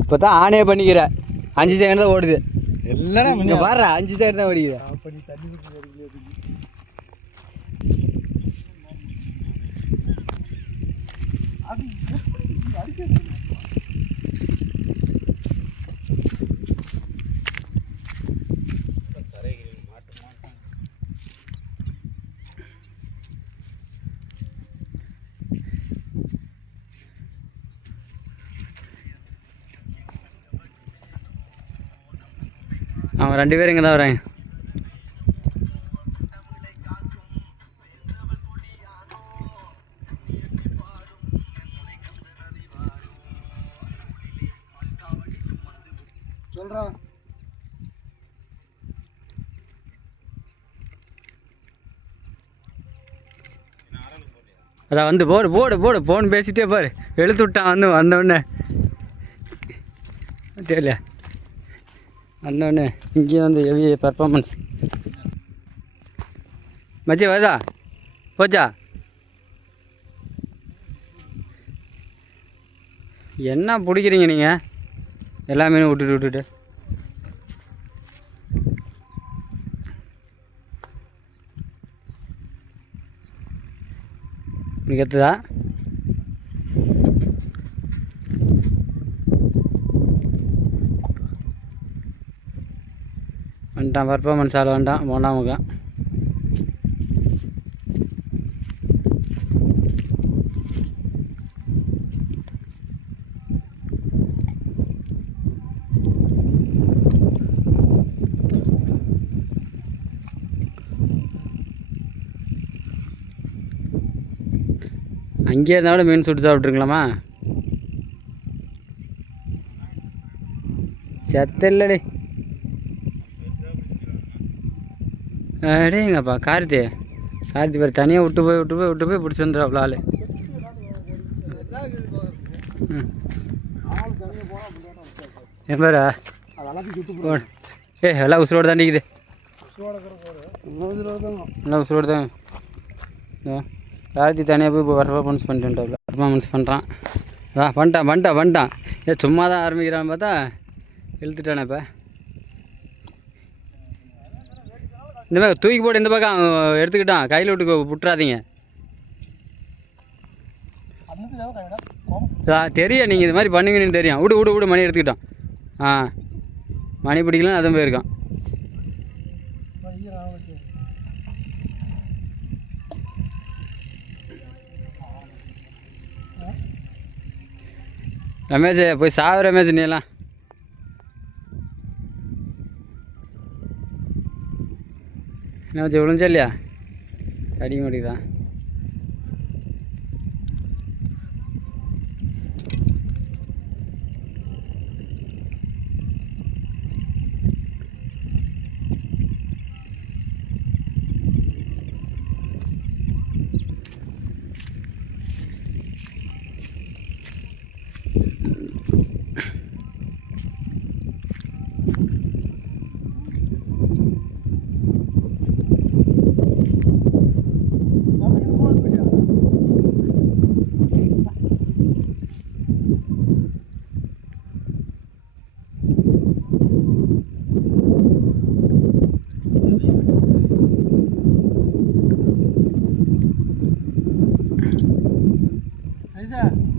இப்போ தான் ஆனே பண்ணிக்கிற. அஞ்சு செகண்ட் தான் ஓடுது. இல்லைடா இங்கே பாரு அஞ்சு செகண்ட் தான் ஓடிக்குது. அப்படி அவன் ரெண்டு பேரும் இங்கே தான் வராங்க. சொல்கிறா அதான் வந்து போடு போடு போடு ஃபோன் பேசிட்டே பாரு. எழுத்து விட்டான் வந்து வந்தோடனே தெரியல. வந்தோடனே இங்கே வந்து ஹெவி பர்ஃபார்மன்ஸ் மச்சி வருதா? போச்சா? என்ன பிடிக்கிறீங்க நீங்கள் எல்லா மீனும் விட்டுட்டு விட்டுட்டு. உங்களுக்கு எத்துதா வேண்டாம் பர்ஃபார்மன்ஸ் ஆள் வேண்டாம் போனாமுக அங்கேயே இருந்தாலும் மீன் சுட்டு சாப்பிட்ருங்களாமா செத்த இல்லடி. அடேங்கப்பா கார்த்தி. கார்த்தி பேர் தனியாக விட்டு போய் விட்டு போய் விட்டு போய் பிடிச்சி வந்துடுறாப்புல ஆள். என் பேரா? ஏ எல்லாம் உசுரோடு தான் நிற்குது எல்லாம் உசுரோடு தான் கார்த்தி தனியாக போய் இப்போ பர்ஃபார்மன்ஸ் பண்ணிட்டு பர்ஃபார்மன்ஸ் பண்ணுறான் வா பண்ணிட்டான் பண்ணிட்டான் பண்ணிட்டான் ஏ சும்மா தான் ஆரம்பிக்கிறான்னு பார்த்தா இழுத்துட்டானே இப்போ. இந்த மாதிரி தூக்கி போட்டு இந்த பக்கம் எடுத்துக்கிட்டான் கையில் விட்டு விட்டுறாதீங்க அதுக்கு தெரியும். நீங்கள் இது மாதிரி பண்ணுவீங்கன்னு தெரியும். விடு விடு விடு. மணி எடுத்துக்கிட்டான் ஆ. மணி பிடிக்கலாம் அதுவும் போயிருக்கான் ரமேஷ் போய் சாவு ரமேஷ் நீ எல்லாம். என்ன வச்சு விழுஞ்சா இல்லையா அடிக்க மாட்டேங்குதா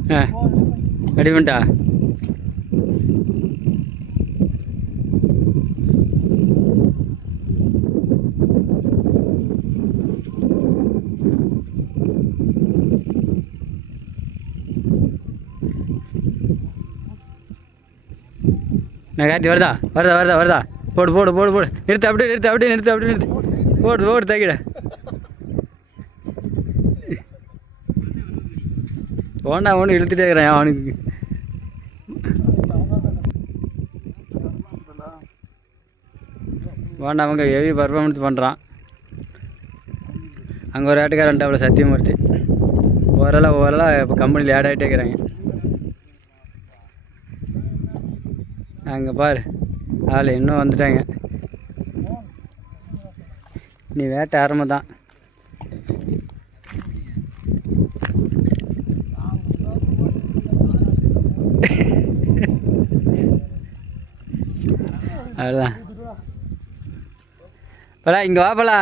ஆ. ரெடி பண்ணிட்டா நான் வருதா? வருதா வருதா வருதா? போடு போடு போடு போடு. நிறுத்து அப்படியே நிறுத்து அப்படியே நிறுத்து அப்படியே நிறுத்து. போடு போடு தேக்கிட போண்டா ஒன்று இழுத்துட்டே இருக்கிறேன் அவனுக்கு. வேண்டாம் அவங்க ஹெவி பர்ஃபார்மன்ஸ் பண்ணுறான் அங்கே ஒரு ஆட்டுக்காரன் அவ்வளோ சத்தியமூர்த்தி. ஓரளவு ஓரளவு இப்போ கம்பெனியில் ஆட் ஆகிட்டே இருக்கிறாங்க. அங்கே பாரு ஆள் இன்னும் வந்துட்டாங்க. நீ வேட்டை ஆரம்பம் தான் அவ்வளோதான் பலா இங்கே வா பலா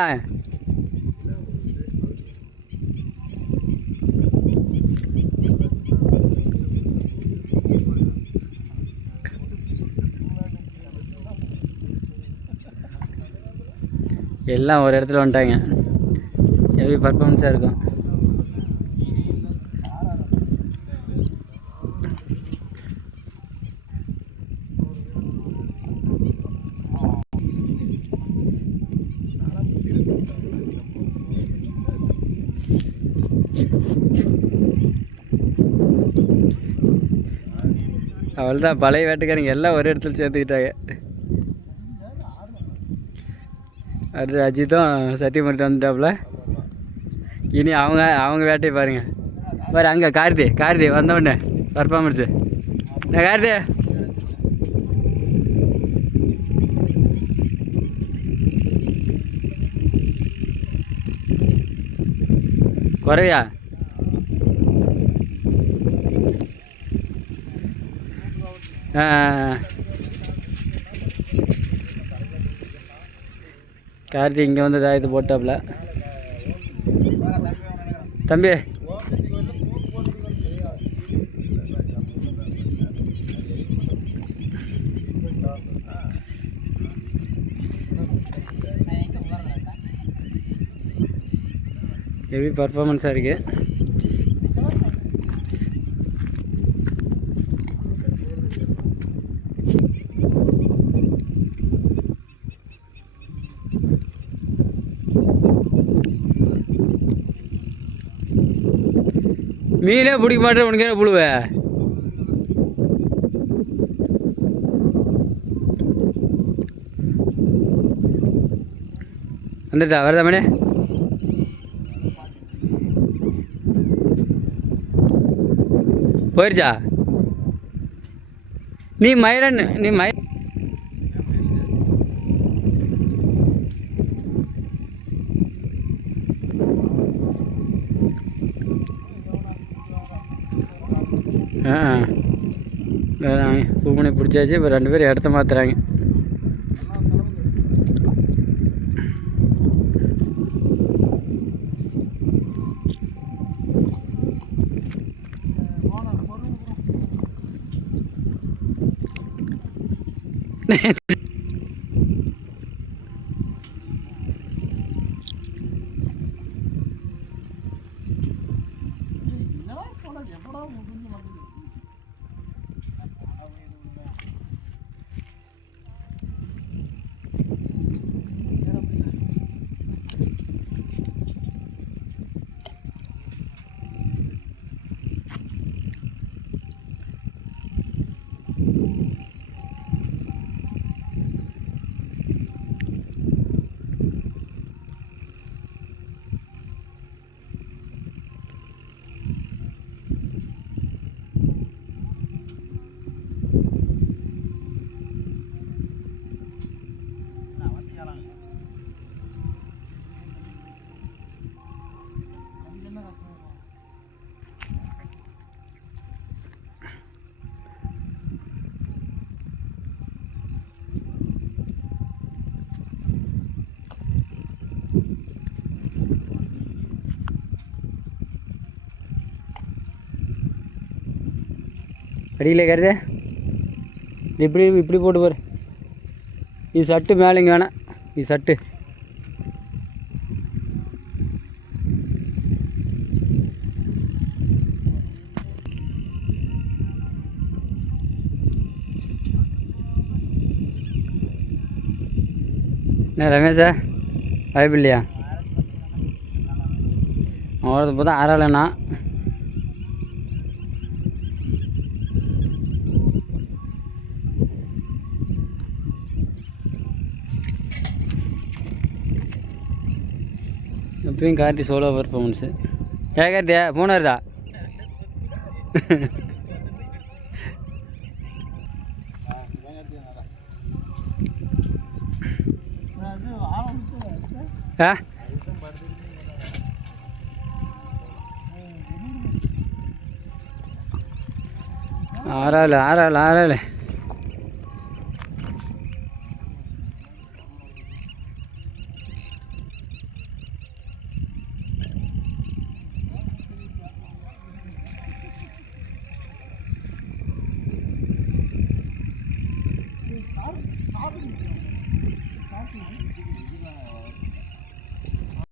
எல்லாம் ஒரு இடத்துல வந்துட்டாங்க. ஹெவி பர்ஃபார்மன்ஸாக இருக்கும். அவ்வளோதான் பழைய வேட்டுக்காரங்க எல்லாம் ஒரு இடத்துல சேர்த்துக்கிட்டாங்க. அடுத்து அஜித்தும் சத்தியமூர்த்தி வந்துட்டாப்புல. இனி அவங்க அவங்க வேட்டையை பாருங்க. பாரு அங்கே கார்த்தி கார்த்தி வந்தவுடனே பர்ஃபார்மன்ஸு நான் கார்த்தி? குறையா? கார்த்தி இங்கே வந்து தாயத்து போட்டாப்புல தம்பி. ஹெவி பர்ஃபார்மன்ஸாக இருக்குது மீனே பிடிக்க மாட்டேன் உனக்கு என்ன புழுவ? வந்துட்டா வருதா மணி? போயிடுச்சா நீ மயிரன் நீ மயிர் ஆ பூமனை பிடிச்சாச்சு இப்போ ரெண்டு பேரும் இடத்த மாற்றுறாங்க அடியில் கருது இப்படி இப்படி போட்டு பாரு. இது சட்டு மேலே இங்கே வேணாம். இது சட்டு. என்ன ரமேஷா? வாய்ப்பு இல்லையா? அவரது பார்த்தா ஆறாளண்ணா இப்பயும் கார்த்தி சோலோ பர்ஃபார்மன்ஸு ஏ கார்த்தியா போனார்தா ஆ? ஆறாள் ஆறாள் ஆறாள்.